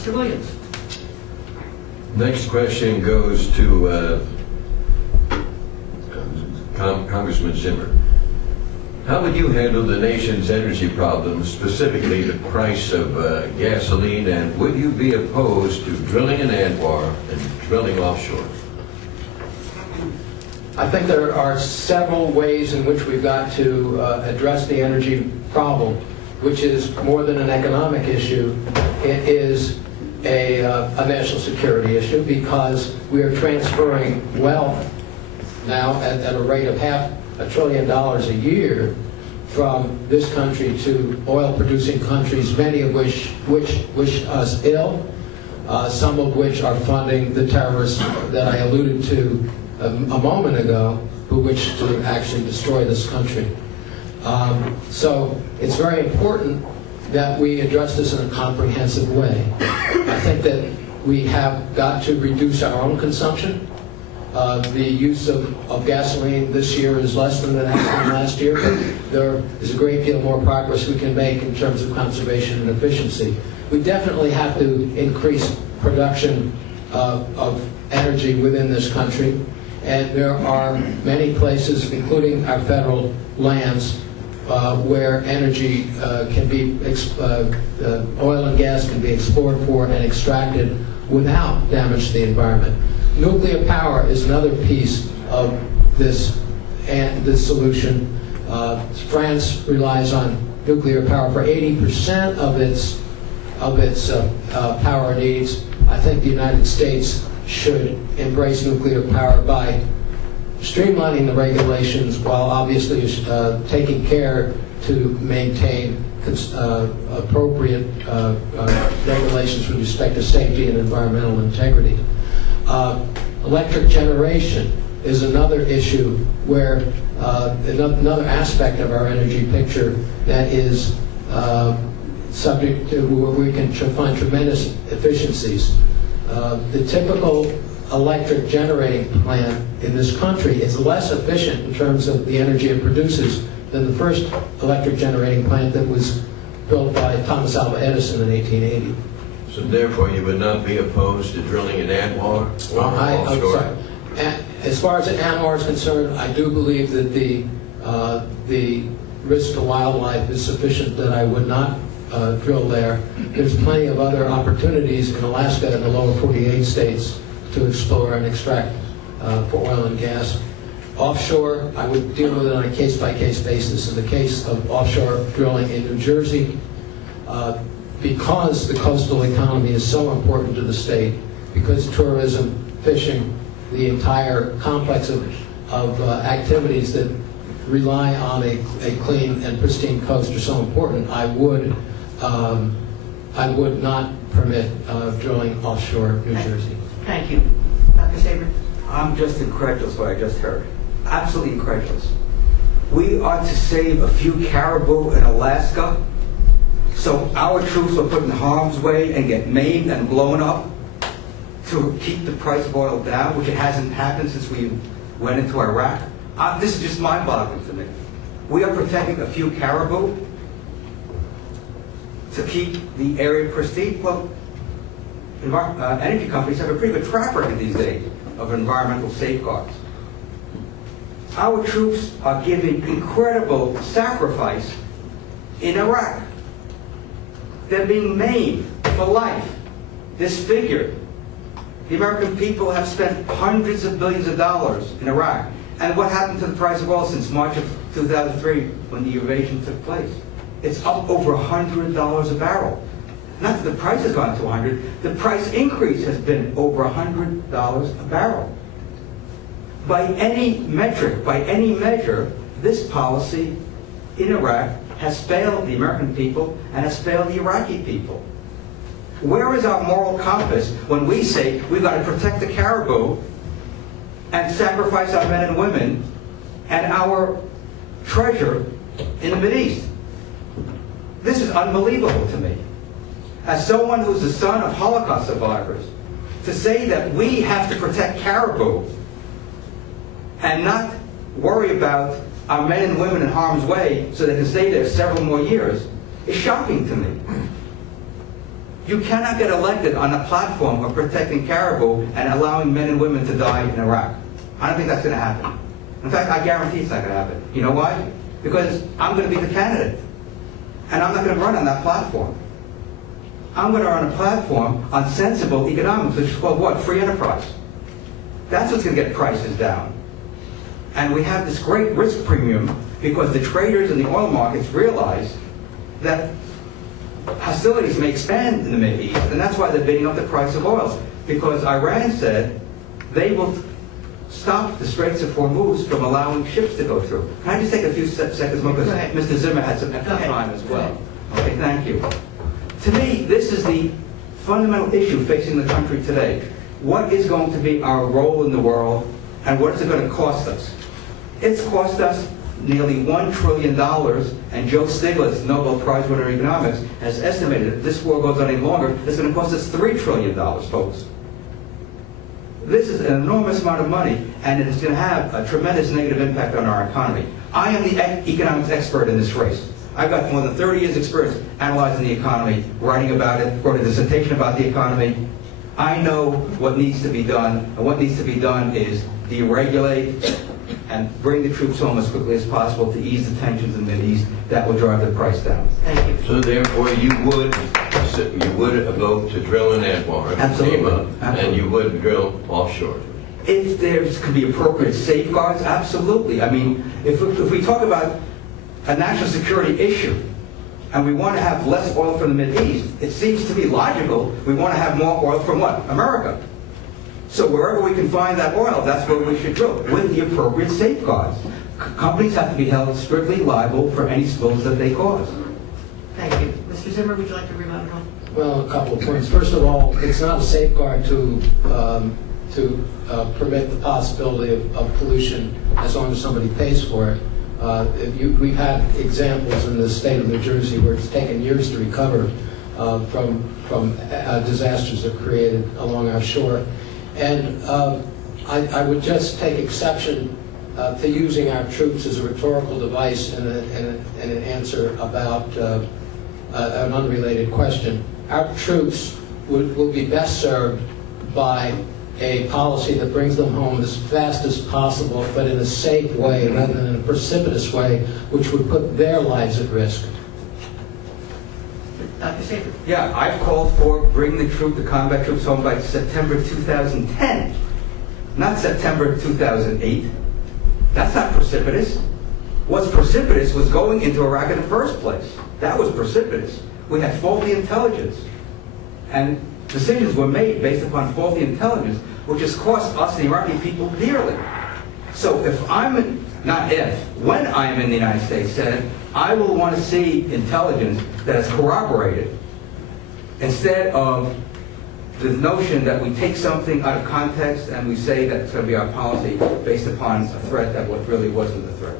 civilians. Next question goes to Congressman Zimmer. How would you handle the nation's energy problems, specifically the price of gasoline, and would you be opposed to drilling in Anwar and drilling offshore? I think there are several ways in which we've got to address the energy problem, which is more than an economic issue. It is a national security issue, because we are transferring wealth now at a rate of $500 billion a year from this country to oil-producing countries, many of which wish us ill, some of which are funding the terrorists that I alluded to a moment ago, who wish to actually destroy this country. So it's very important that we address this in a comprehensive way. I think that we have got to reduce our own consumption. The use of gasoline this year is less than it has been last year. There is a great deal more progress we can make in terms of conservation and efficiency. We definitely have to increase production of energy within this country. And there are many places, including our federal lands, where energy can be, oil and gas can be explored for and extracted without damage to the environment. Nuclear power is another piece of this solution. France relies on nuclear power for 80% of its power needs. I think the United States should embrace nuclear power by streamlining the regulations, while obviously taking care to maintain appropriate regulations with respect to safety and environmental integrity. Electric generation is another issue where another aspect of our energy picture that is subject to where we can find tremendous efficiencies. The typical electric generating plant in this country is less efficient in terms of the energy it produces than the first electric generating plant that was built by Thomas Alva Edison in 1880. So therefore you would not be opposed to drilling in Anwar or I'm offshore? sorry. As far as Anwar is concerned, I do believe that the risk to wildlife is sufficient that I would not drill there. There's plenty of other opportunities in Alaska and the lower 48 states to explore and extract for oil and gas. Offshore, I would deal with it on a case-by-case basis. In the case of offshore drilling in New Jersey, because the coastal economy is so important to the state, because tourism, fishing, the entire complex of activities that rely on a clean and pristine coast are so important, I would not permit drilling offshore New Jersey. Thank you. Dr. Sabrin? I'm just incredulous what I just heard. Absolutely incredulous. We are to save a few caribou in Alaska, so our troops are put in harm's way and get maimed and blown up to keep the price of oil down, which it hasn't happened since we went into Iraq. This is just mind-boggling to me. We are protecting a few caribou to keep the area pristine. Well, energy companies have a pretty good track record these days of environmental safeguards. Our troops are giving incredible sacrifice in Iraq. They're being maimed for life, disfigured. The American people have spent hundreds of billions of dollars in Iraq. And what happened to the price of oil since March of 2003 when the invasion took place? It's up over $100 a barrel. Not that the price has gone to 100, the price increase has been over $100 a barrel. By any metric, by any measure, this policy in Iraq has failed the American people and has failed the Iraqi people. Where is our moral compass when we say we've got to protect the caribou and sacrifice our men and women and our treasure in the Mideast? This is unbelievable to me. As someone who's the son of Holocaust survivors, to say that we have to protect caribou and not worry about our men and women in harm's way so they can stay there several more years is shocking to me. You cannot get elected on a platform of protecting caribou and allowing men and women to die in Iraq. I don't think that's going to happen. In fact, I guarantee it's not going to happen. You know why? Because I'm going to be the candidate. And I'm not going to run on that platform. I'm going to run a platform on sensible economics, which is called what? Free enterprise. That's what's going to get prices down. And we have this great risk premium because the traders in the oil markets realize that hostilities may expand in the Middle East, and that's why they're bidding up the price of oil. Because Iran said they will stop the Straits of Hormuz from allowing ships to go through. Can I just take a few seconds more? Because Mr. Zimmer had some extra time as well. Okay, thank you. To me, this is the fundamental issue facing the country today. What is going to be our role in the world, and what is it going to cost us? It's cost us nearly $1 trillion, and Joe Stiglitz, Nobel Prize winner in economics, has estimated that if this war goes on any longer, it's going to cost us $3 trillion, folks. This is an enormous amount of money, and it is going to have a tremendous negative impact on our economy. I am the economics expert in this race. I've got more than 30 years' experience analyzing the economy, writing about it, wrote a dissertation about the economy. I know what needs to be done, and what needs to be done is deregulate and bring the troops home as quickly as possible to ease the tensions in the Middle East. That will drive the price down. Thank you. So therefore, you would vote to drill in Anwar, Absolutely. and you would drill offshore. If there could be appropriate safeguards, absolutely. I mean, if we talk about a national security issue, and we want to have less oil from the Middle East, it seems to be logical we want to have more oil from what? America. So wherever we can find that oil, that's where we should drill, with the appropriate safeguards. Companies have to be held strictly liable for any spills that they cause. Thank you. Mr. Zimmer, would you like to rebound at all? Well, a couple of points. First of all, it's not a safeguard to permit the possibility of pollution as long as somebody pays for it. We've had examples in the state of New Jersey where it's taken years to recover from disasters that are created along our shore. And I would just take exception to using our troops as a rhetorical device in an answer about an unrelated question. Our troops will be best served by a policy that brings them home as fast as possible, but in a safe way rather than in a precipitous way, which would put their lives at risk. Dr. Sabrin. Yeah, I've called for bringing the combat troops home by September 2010, not September 2008. That's not precipitous. What's precipitous was going into Iraq in the first place. That was precipitous. We had faulty intelligence. And decisions were made based upon faulty intelligence, which has cost us, the Iraqi people, dearly. So if when I am in the United States Senate, I will want to see intelligence that is corroborated instead of the notion that we take something out of context and we say that it's going to be our policy based upon a threat that really wasn't a threat.